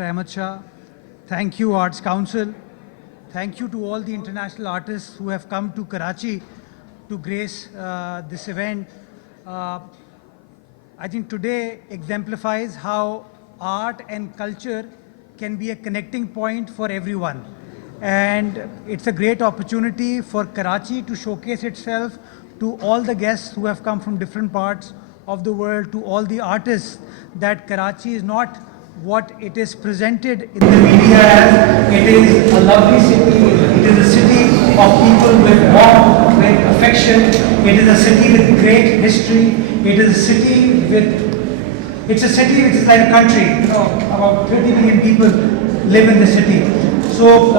Mr. Ahmed Shah. Thank you, Arts Council. Thank you to all the international artists who have come to Karachi to grace this event. I think today exemplifies how art and culture can be a connecting point for everyone. And it's a great opportunity for Karachi to showcase itself to all the guests who have come from different parts of the world, to all the artists, that Karachi is not what it is presented in the media as. It is a lovely city. It is a city of people with warmth, with affection. It is a city with great history. It is a city with, it's a city which is like a country. You know, about 30 million people live in the city. So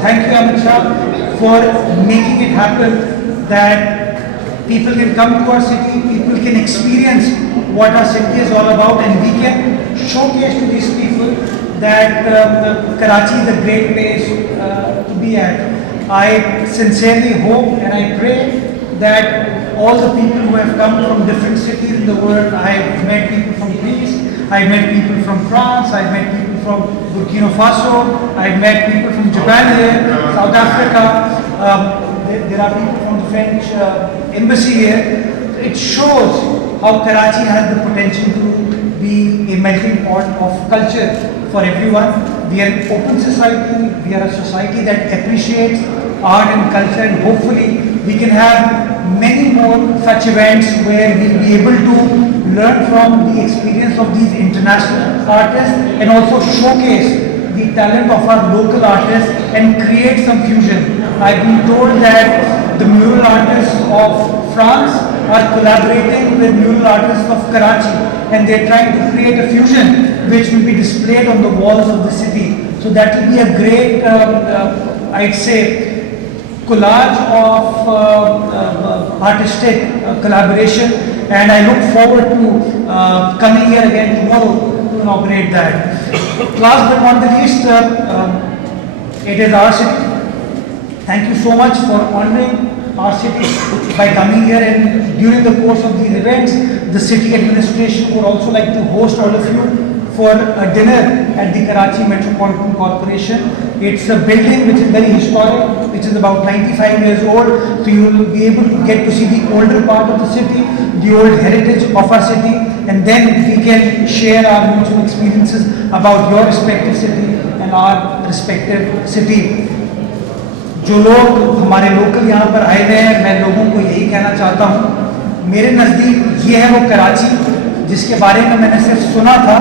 thank you, Ahmed Shah, for making it happen that people can come to our city, people can experience what our city is all about, and we can showcase to these people that Karachi is a great place to be at. I sincerely hope and I pray that all the people who have come from different cities in the world, I've met people from Greece, I've met people from France, I've met people from Burkina Faso, I've met people from Japan here, South Africa, there are people from the French embassy here. It shows how Karachi has the potential to be a melting pot of culture for everyone. We are an open society, we are a society that appreciates art and culture, and hopefully we can have many more such events where we'll be able to learn from the experience of these international artists and also showcase the talent of our local artists and create some fusion. I've been told that the mural artists of France are collaborating with mural artists of Karachi, and they're trying to create a fusion which will be displayed on the walls of the city. So that will be a great, I'd say, collage of artistic collaboration, and I look forward to coming here again tomorrow to inaugurate that. Last but not the least, it is our city. Thank you so much for honoring our city by coming here, and during the course of these events, the city administration would also like to host all of you for a dinner at the Karachi Metropolitan Corporation. It's a building which is very historic, which is about 95 years old, so you will be able to get to see the older part of the city, the old heritage of our city, and then we can share our mutual experiences about your respective city and our respective city. जो लोग हमारे local यहाँ पर आए हुए हैं, मैं लोगों को यही कहना चाहता हूँ, मेरे नज़दीक ये है वो कराची जिसके बारे में मैंने सिर्फ सुना था,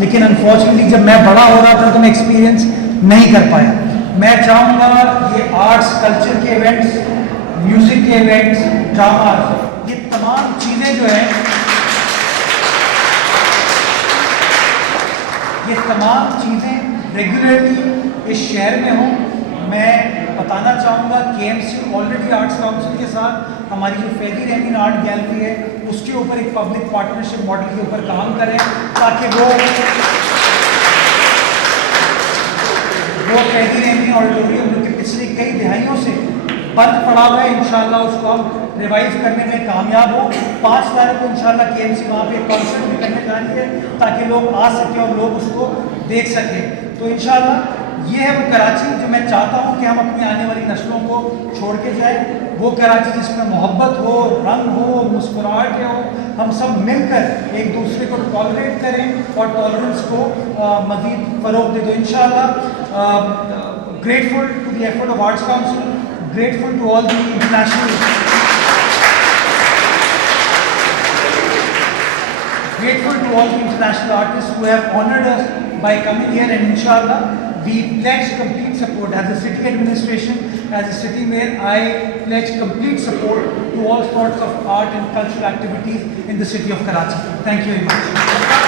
लेकिन अनफॉर्चुनेटली जब मैं बड़ा हो रहा था तो मैं एक्सपीरियंस नहीं कर पाया. मैं चाहूँगा ये आर्ट्स कल्चर के इवेंट्स, म्यूज़िक के इवेंट्स, ड्रामा, ये तमाम चीज़ें जो है, ये तमाम चीज़ें रेगुलरली इस शहर में हों. मैं बताना चाहूँगा KMC ऑलरेडी आर्ट्स काउंसिल के साथ हमारी जो फैदी रहमीन आर्ट गैलरी है उसके ऊपर एक पब्लिक पार्टनरशिप मॉडल के ऊपर काम करें, ताकि वो फैदी रहमीन ऑडिटोरियम जो कि पिछले कई दिहाइयों से बंद पड़ा हुआ है, इंशाल्लाह उसको हम रिवाइव करने में कामयाब हो. 5 तारीख को इंशाल्लाह KMC वहाँ पे कॉन्सर्ट भी करने जा रही है ताकि लोग आ सकें और लोग उसको देख सकें. तो इंशाल्लाह ये है वो कराची जो मैं चाहता हूँ कि हम अपनी आने वाली नस्लों को छोड़ के जाएं. वो कराची जिसमें मोहब्बत हो, रंग हो, मुस्कुराहट हो, हम सब मिलकर एक दूसरे को टॉलरेट करें और टॉलरेंस को मज़ीद फ़रोग़ दे. तो इंशाअल्लाह grateful to the effort of arts council, grateful to all the international artists who have honored us by coming here, and inshallah we pledge complete support as a city administration, as a city mayor. I pledge complete support to all sorts of art and cultural activities in the city of Karachi. Thank you very much.